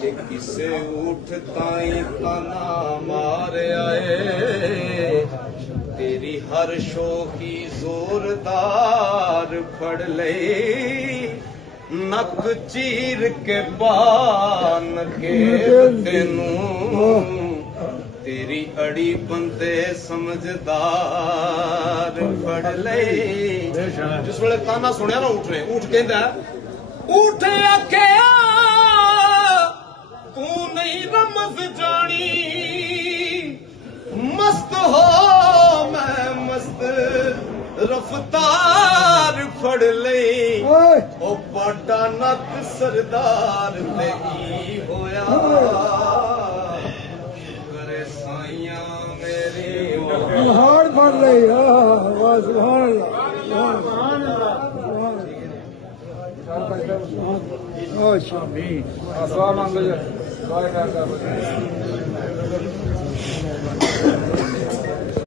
कि किसे उठ ताई ताना मार आए तेरी हर शोखी जोरदार फड़ ले नक चीर के बान के तेनू तेरी अड़ी बंदे समझदार फड़ ले। जिस वेले ताना सुनिया ना उठ रहे उठ कहंदा उठ आखिया तू नहीं रमज जानी मस्त हो मैं मस्त रफ्तार फड़ ले ओ बाडा नत सरदार ते की होया करे साइया मेरी हाड़ फड़ रही है सुभान अल्लाह। अच्छा अस्सलाम वालेकुम।